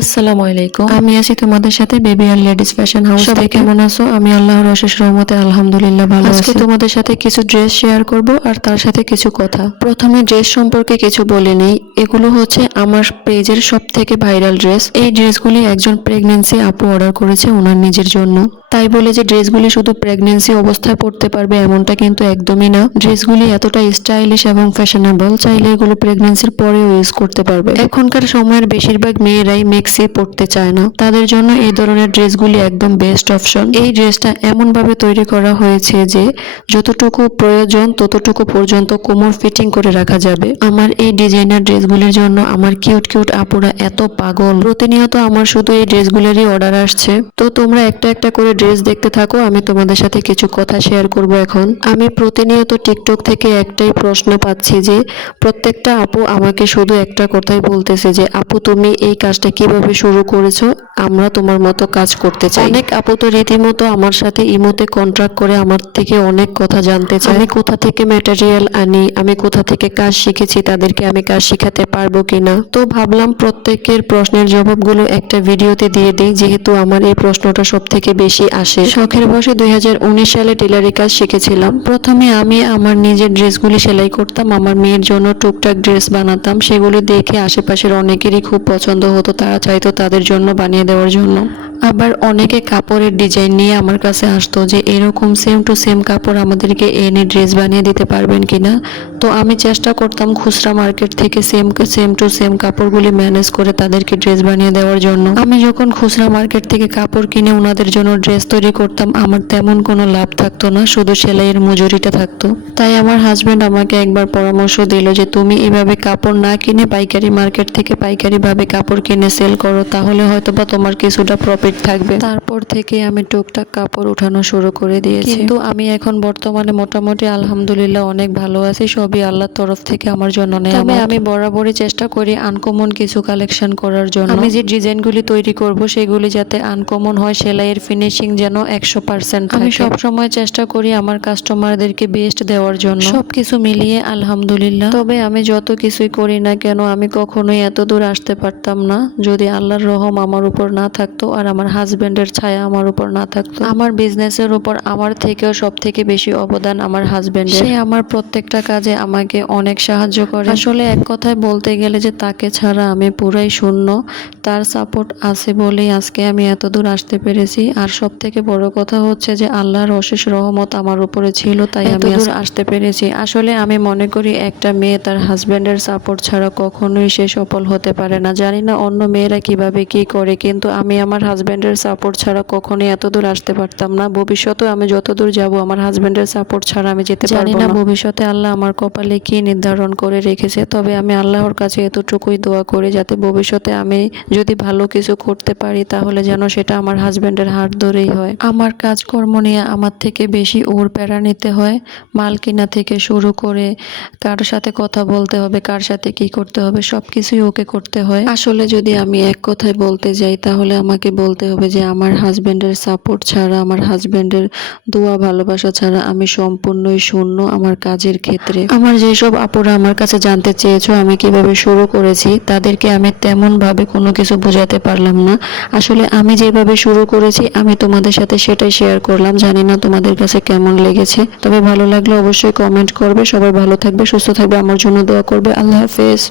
আসসালামু আলাইকুম। আমি আছি তোমাদের সাথে বেবি আর লেডিস ফ্যাশন হাউস সবাই কেমন আছো? আমি আল্লাহর অশেষ রহমতে আলহামদুলিল্লাহ ভালো আছি। আজকে তোমাদের সাথে কিছু ড্রেস শেয়ার করব আর তার সাথে কিছু কথা। প্রথমে ড্রেস সম্পর্কে কিছু বলে নেই। এগুলো হচ্ছে আমার পেজের সব থেকে ভাইরাল ড্রেস এই ড্রেসগুলি একজন প্রেগনেন্সি আপু অর্ডার করেছে ওনার নিজের জন্য। তাই বলে যে ড্রেসগুলি শুধু প্রেগনেন্সি অবস্থায় পড়তে পারবে এমনটা কিন্তু একদমই না। ড্রেসগুলি এতটা স্টাইলিশ এবং ফ্যাশনেবল চাইলে এগুলো প্রেগনেন্সির পরেও ইউজ করতে পারবে। এখনকার সময়ের বেশিরভাগ মেয়েরাই মেক্সি পড়তে চায় না। তাদের জন্য এই ধরনের ড্রেসগুলি একদম বেস্ট অপশন এই ড্রেসটা এমনভাবে তৈরি করা হয়েছে যে যতটুকু প্রয়োজন ততটুকু পর্যন্ত কোমর ফিটিং করে রাখা যাবে। আমার এই ডিজাইনার ড্রেসগুলির জন্য আমার কিউট কিউট আপুরা এত পাগল। প্রতিনিয়ত আমার শুধু এই ড্রেসগুলোরই অর্ডার আসছে। তো তোমরা একটা একটা করে ড্রেস দেখতে থাকো আমি তোমাদের সাথে কিছু কথা শেয়ার করব এখন। আমি প্রতিনিয়ত টিকটক থেকে একটাই প্রশ্ন পাচ্ছি যে প্রত্যেকটা আপু আমাকে শুধু একটা কথাই বলতেছে যে আপু তুমি এই কাজটা কীভাবে শুরু করেছ? আমরা তোমার মতো কাজ করতে চাই। অনেক আপু তো রীতিমতো আমার সাথে ইমোতে কন্ট্রাক্ট করে আমার থেকে অনেক কথা জানতে চায়। আমি কোথা থেকে ম্যাটেরিয়াল আনি? আমি কোথা থেকে কাজ শিখেছি? তাদেরকে আমি কাজ শিখাতে পারব কিনা? তো ভাবলাম প্রত্যেকের প্রশ্নের জবাবগুলো একটা ভিডিওতে দিয়ে দিই যেহেতু আমার এই প্রশ্নটা সব থেকে বেশি আসে। শখের বসে দুই হাজার উনিশ সালে টেলারি কাজ শিখেছিলাম। প্রথমে আমি আমার নিজের ড্রেসগুলি সেলাই করতাম, আমার মেয়ের জন্য টুকটাক ড্রেস বানাতাম। সেগুলি দেখে আশেপাশের অনেকেরই খুব পছন্দ হতো, তারা চাইতো তাদের জন্য বানিয়ে দেওয়ার জন্য। আবার অনেকে কাপড়ের ডিজাইন নিয়ে আমার কাছে আসতো যে এরকম সেম টু সেম কাপড় আমাদেরকে এনে ড্রেস বানিয়ে দিতে পারবেন কিনা। তো আমি চেষ্টা করতাম খুচরা মার্কেট থেকে সেম সেম টু সেম কাপড়গুলি ম্যানেজ করে তাদেরকে ড্রেস বানিয়ে দেওয়ার জন্য। আমি যখন খুচরা মার্কেট থেকে কাপড় কিনে ওনাদের জন্য ড্রেস তৈরি করতাম, আমার তেমন কোনো লাভ থাকতো না, শুধু সেলাইয়ের মজুরিটা থাকতো। তাই আমার হাজব্যান্ড আমাকে একবার পরামর্শ দিল যে তুমি এভাবে কাপড় না কিনে পাইকারি মার্কেট থেকে পাইকারিভাবে কাপড় কিনে সেল করো, তাহলে হয়তো বা তোমার কিছুটা প্রফিট থাকবে। তারপর থেকে আমি টুকটাক কাপড় উঠানো শুরু করে দিয়েছি। কিন্তু আমি এখন বর্তমানে মোটামুটি আলহামদুলিল্লাহ অনেক ভালো আছি সবই আল্লাহর তরফ থেকে আমার জন্য নেই তবে আমি বরাবরই চেষ্টা করি আনকমন কিছু কালেকশন করার জন্য। আমি যে ডিজাইনগুলি তৈরি করব সেগুলি যাতে আনকমন হয় সেলাইয়ের ফিনিশিং যেন একশো পার্সেন্ট আমি সব সময় চেষ্টা করি আমার কাস্টমারদেরকে বেস্ট দেওয়ার জন্য। সবকিছু মিলিয়ে আলহামদুলিল্লাহ। তবে আমি যত কিছুই করি না কেন আমি কখনোই এত দূর আসতে পারতাম না। যদি আল্লাহর রহম আমার উপর না থাকতো আর আমার হাজবেন্ডের ছায়া আমার উপর না থাকতো। আমার বিজনেসের উপর আমার থেকেও সব থেকে বেশি অবদান আমার হাজবেন্ডের। সে আমার প্রত্যেকটা কাজে আমাকে অনেক সাহায্য করে। আসলে এক কথায় বলতে গেলে যে তাকে ছাড়া আমি পুরাই শূন্য। তার সাপোর্ট আছে বলেই আজকে আমি এত দূর আসতে পেরেছি। আর সব থেকে বড় কথা হচ্ছে যে আল্লাহর অশেষ রহমত আমার উপরে ছিল তাই আমি দূর আসতে পেরেছি। আসলে আমি মনে করি একটা মেয়ে তার হাজবেন্ডের সাপোর্ট ছাড়া কখনোই সে সফল হতে পারে না। জানি না অন্য মেয়েরা কীভাবে কি করে কিন্তু আমি আমার হাজবেন্ডের সাপোর্ট ছাড়া কখনোই এত দূর আসতে পারতাম না। ভবিষ্যতে আমি যত দূর যাব আমার হাজবেন্ডের সাপোর্ট ছাড়া আমি যেতে পারব না ভবিষ্যতে আল্লাহ আমার কপালে কি নির্ধারণ করে রেখেছে তবে আমি আল্লাহর কাছে এতটুকুই দোয়া করি যাতে ভবিষ্যতে আমি যদি ভালো কিছু করতে পারি তাহলে যেন সেটা আমার হাজবেন্ডের হাত ধরেই হয়। আমার কাজকর্ম নিয়ে আমার থেকে বেশি ওর প্যারা নিতে হয় মাল কিনা থেকে শুরু করে কার সাথে কথা বলতে হবে কার সাথে কি করতে হবে সব কিছুই ওকে করতে হয়। আসলে যদি আমি এক কথায় বলতে যাই তাহলে আমাকে বলতে হবে যে আমার হাজবেন্ডের সাপোর্ট ছাড়া, আমার হাজবেন্ডের দোয়া, ভালোবাসা ছাড়া আমি সম্পূর্ণই শূন্য আমার কাজের ক্ষেত্রে। আমার যেসব আপুরা আমার কাছে জানতে চেয়েছো আমি কীভাবে শুরু করেছি, তাদেরকে আমি তেমন ভাবে কোনো কিছু বোঝাতে পারলাম না। আসলে আমি যেভাবে শুরু করেছি, আমি তোমাদের সাথে সেটাই শেয়ার করলাম। জানি না তোমাদের কাছে কেমন লেগেছে। তবে ভালো লাগলে অবশ্যই কমেন্ট করবে। সবাই ভালো থাকবে, সুস্থ থাকবে, আমার জন্য দোয়া করবে। আল্লাহ হাফেজ।